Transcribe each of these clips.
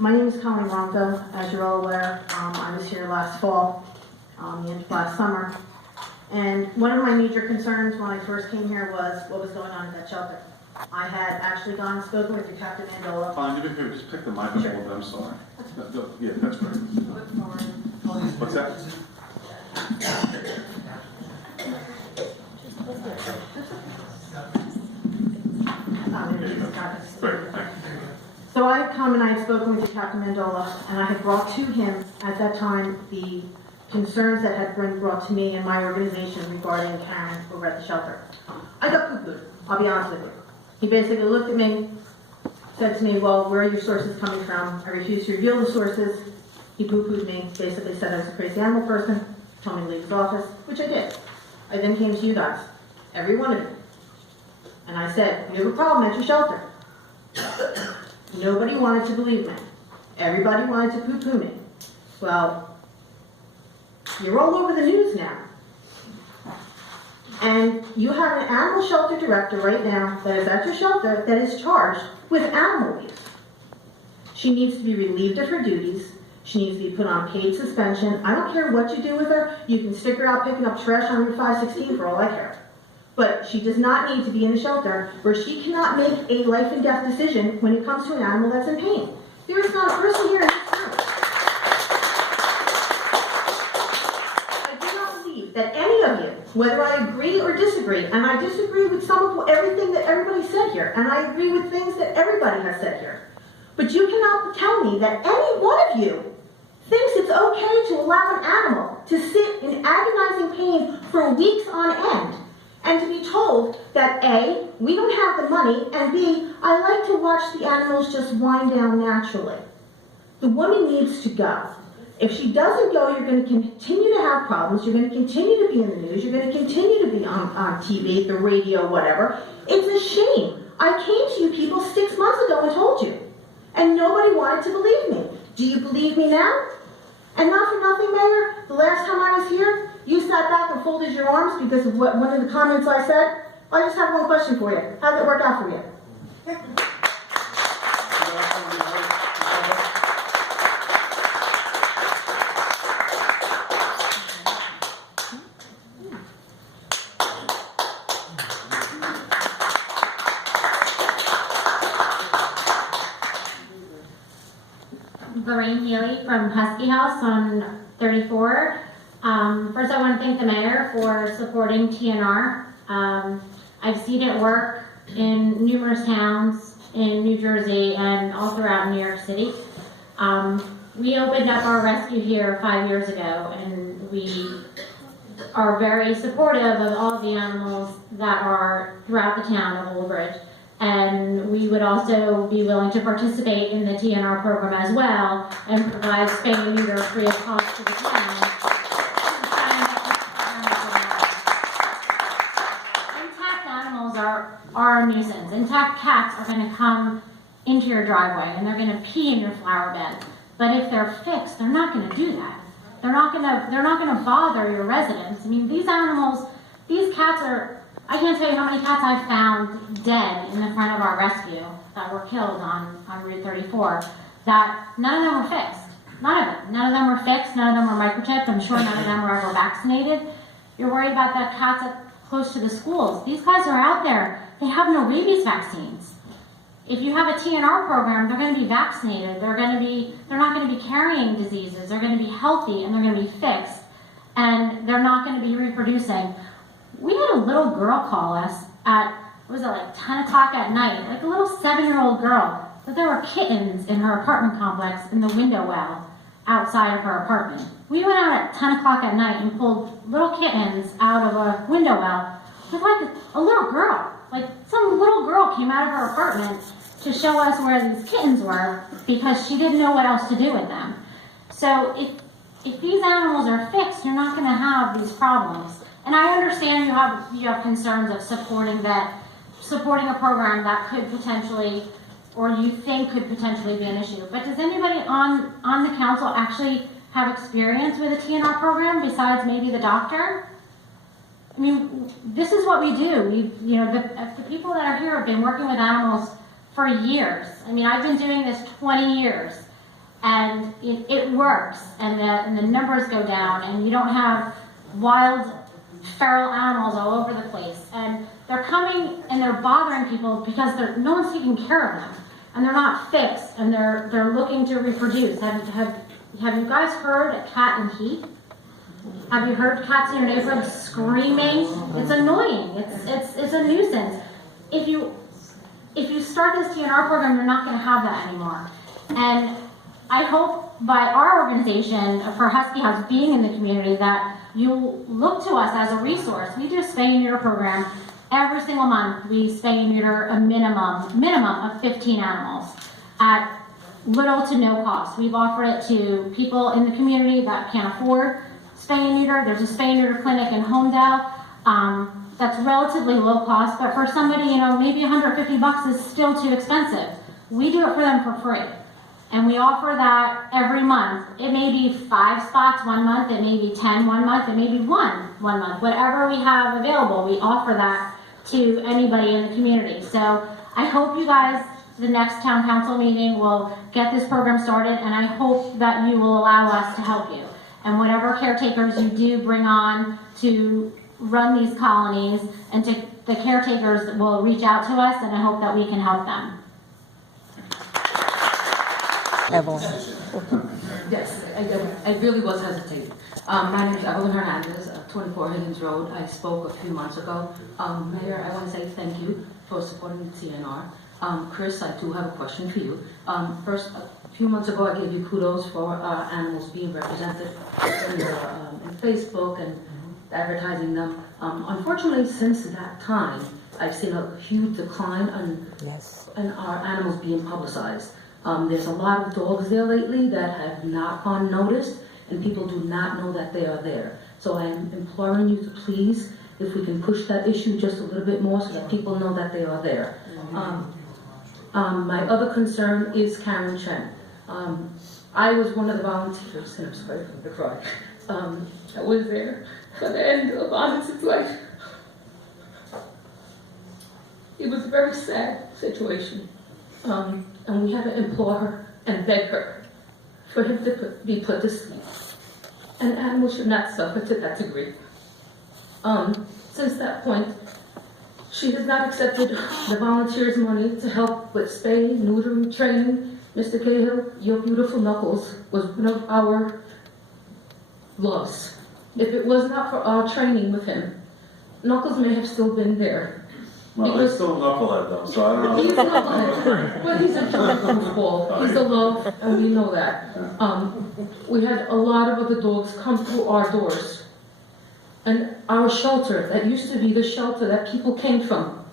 My name is Colleen Ronco. As you're all aware, I was here last fall, the end of last summer. And one of my major concerns when I first came here was what was going on at that shelter. I had actually gone and spoken with Captain Mandola. Colleen, do me a favor, just pick the mic up a little bit, I'm sorry. Yeah, that's great. What's that? Great, thank you. So I had come and I had spoken with Captain Mandola, and I had brought to him at that time the concerns that had been brought to me and my organization regarding Karen over at the shelter. I got poo-pooed, I'll be honest with you. He basically looked at me, said to me, well, where are your sources coming from? I refused to reveal the sources. He poo-pooed me, basically said I was a crazy animal person, told me to leave his office, which I did. I then came to you guys, every one of you. And I said, you have a problem at your shelter. Nobody wanted to believe me. Everybody wanted to poo-poo me. Well, you're all over the news now. And you have an animal shelter director right now that is at your shelter that is charged with animal leave. She needs to be relieved of her duties. She needs to be put on paid suspension. I don't care what you do with her. You can stick her out picking up trash on Route 516 for all I care. But she does not need to be in a shelter where she cannot make a life and death decision when it comes to an animal that's in pain. There is not a person here in this room. I do not believe that any of you, whether I agree or disagree, and I disagree with some of everything that everybody said here, and I agree with things that everybody has said here, but you cannot tell me that any one of you thinks it's okay to allow an animal to sit in agonizing pain for weeks on end, and to be told that A, we don't have the money, and B, I like to watch the animals just wind down naturally. The woman needs to go. If she doesn't go, you're going to continue to have problems, you're going to continue to be in the news, you're going to continue to be on TV, the radio, whatever. It's a shame. I came to you people 6 months ago and told you, and nobody wanted to believe me. Do you believe me now? And not for nothing, Mayor, the last time I was here, you sat back and folded your arms because of one of the comments I said. I just have one question for you. How did it work out for you? Lorraine Healy from Husky House on 34. First, I want to thank the mayor for supporting TNR. I've seen it work in numerous towns in New Jersey and all throughout New York City. We opened up our rescue here 5 years ago, and we are very supportive of all the animals that are throughout the town of Old Bridge. And we would also be willing to participate in the TNR program as well and provide spay and neuter free of cost to the town. Intact animals are a nuisance. Intact cats are going to come into your driveway and they're going to pee in your flower bed. But if they're fixed, they're not going to do that. They're not going to bother your residents. I mean, these animals, these cats are. I can't tell you how many cats I've found dead in the front of our rescue that were killed on Route 34, that none of them were fixed. None of them. None of them were fixed, none of them were microchipped, I'm sure none of them were ever vaccinated. You're worried about the cats up close to the schools. These guys are out there, they have no rabies vaccines. If you have a TNR program, they're going to be vaccinated, they're not going to be carrying diseases, they're going to be healthy and they're going to be fixed, and they're not going to be reproducing. We had a little girl call us at, what was it, like 10 o'clock at night, like a little 7-year-old girl, that there were kittens in her apartment complex in the window well outside of her apartment. We went out at 10 o'clock at night and pulled little kittens out of a window well with like a little girl. Like some little girl came out of her apartment to show us where these kittens were because she didn't know what else to do with them. So if these animals are fixed, you're not going to have these problems. And I understand you have concerns of supporting a program that could potentially, or you think could potentially be an issue. But does anybody on the council actually have experience with a TNR program besides maybe the doctor? I mean, this is what we do. The people that are here have been working with animals for years. I mean, I've been doing this 20 years. and it works, and the numbers go down, and you don't have wild feral animals all over the place, and they're coming and they're bothering people because no one's taking care of them, and they're not fixed, and they're looking to reproduce. Have you guys heard a cat in heat? Have you heard cats in your neighborhood screaming? It's annoying. It's a nuisance. If you start this DNR program, you're not going to have that anymore. And I hope by our organization for Husky House being in the community that you look to us as a resource. We do a spay and neuter program every single month. We spay and neuter a minimum of 15 animals at little to no cost. We've offered it to people in the community that can't afford spay and neuter. There's a spay and neuter clinic in Homedale that's relatively low cost, but for somebody, maybe $150 is still too expensive. We do it for them for free. And we offer that every month. It may be 5 spots one month, it may be 10 one month, it may be one month. Whatever we have available, we offer that to anybody in the community. So I hope you guys, the next town council meeting, will get this program started, and I hope that you will allow us to help you. And whatever caretakers you do bring on to run these colonies, and the caretakers will reach out to us, and I hope that we can help them. Evelyn. Yes, I really was hesitating. My name is Evelyn Hernandez, 24 Higgins Road. I spoke a few months ago. Mayor, I want to say thank you for supporting the TNR. Chris, I do have a question for you. First, a few months ago, I gave you kudos for animals being represented in Facebook and advertising them. Unfortunately, since that time, I've seen a huge decline in our animals being publicized. There's a lot of dogs there lately that have not gone noticed, and people do not know that they are there. So I'm imploring you to please, if we can push that issue just a little bit more so that people know that they are there. My other concern is Karen Chen. I was one of the volunteers, and I'm sorry for the cry, that was there for the end of Onyx's life. It was a very sad situation. And we had to implore her and beg her for him to be put to sleep. And animals should not suffer to that degree. Since that point, she has not accepted the volunteers' money to help with spay, neutering, training. Mr. Cahill, your beautiful Knuckles was one of our loves. If it was not for our training with him, Knuckles may have still been there. Well, he's still a knucklehead though, so I don't know. He's a knucklehead, but he's a true goofball. He's a love, and we know that. We had a lot of other dogs come through our doors. And our shelter, that used to be the shelter that people came from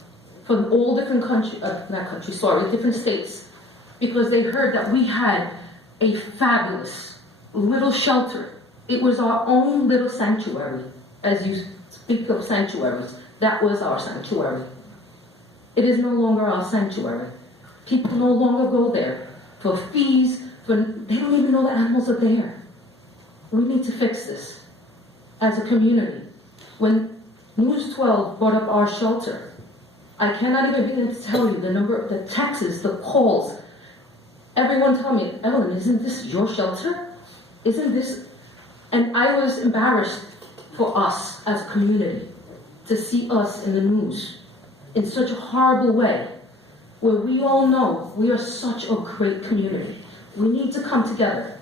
all different different states, because they heard that we had a fabulous little shelter. It was our own little sanctuary. As you speak of sanctuaries, that was our sanctuary. It is no longer our sanctuary. People no longer go there for fees, they don't even know the animals are there. We need to fix this as a community. When News 12 brought up our shelter, I cannot even begin to tell you the number, the texts, the calls. Everyone tell me, Evelyn, isn't this your shelter? Isn't this? And I was embarrassed for us as a community to see us in the news in such a horrible way, where we all know we are such a great community. We need to come together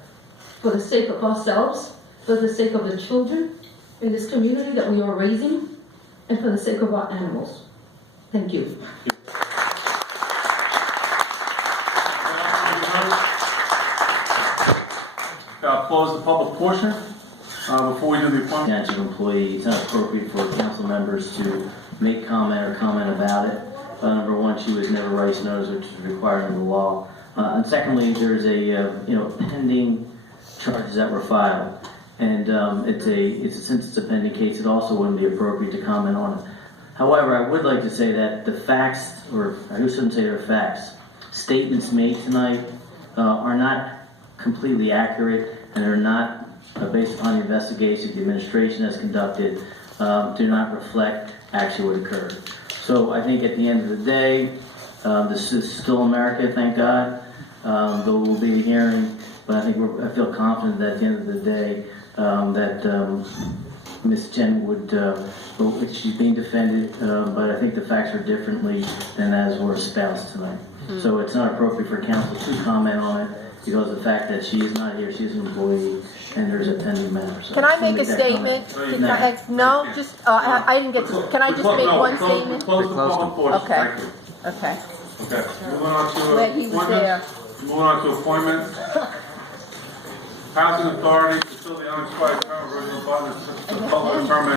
for the sake of ourselves, for the sake of the children in this community that we are raising, and for the sake of our animals. Thank you. I'll close the public portion. Before we do the appointment. Township employee, it's not appropriate for council members to make comment or comment about it. Number one, she was never rights notice, which is required under the law. And secondly, there's a pending charges that were filed, and since it's a pending case, it also wouldn't be appropriate to comment on it. However, I would like to say that the facts, or I shouldn't say they're facts, statements made tonight are not completely accurate, and are not based upon the investigation the administration has conducted, do not reflect actually what occurred. So I think at the end of the day, this is still America, thank God. Though we'll be hearing But I think I feel confident that at the end of the day, that Ms. Chen would, she's being defended, but I think the facts are differently than as were espoused tonight. So it's not appropriate for council to comment on it because of the fact that she is not here, she is an employee, and there's a pending matter. So Can I just wanna make a that comment. statement? No. No, just, I didn't get to, can I just make one statement? Close the public portion, Okay. thank you. Okay, Okay, moving on to glad he was there. appointments. Moving on to appointments. Housing Authority, fulfill the unexpired term of original partner, public term